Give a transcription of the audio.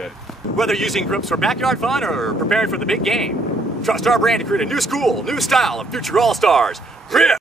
good. Whether using Gripz for backyard fun or preparing for the big game, trust our brand to create a new school, new style of future all-stars. Gripz!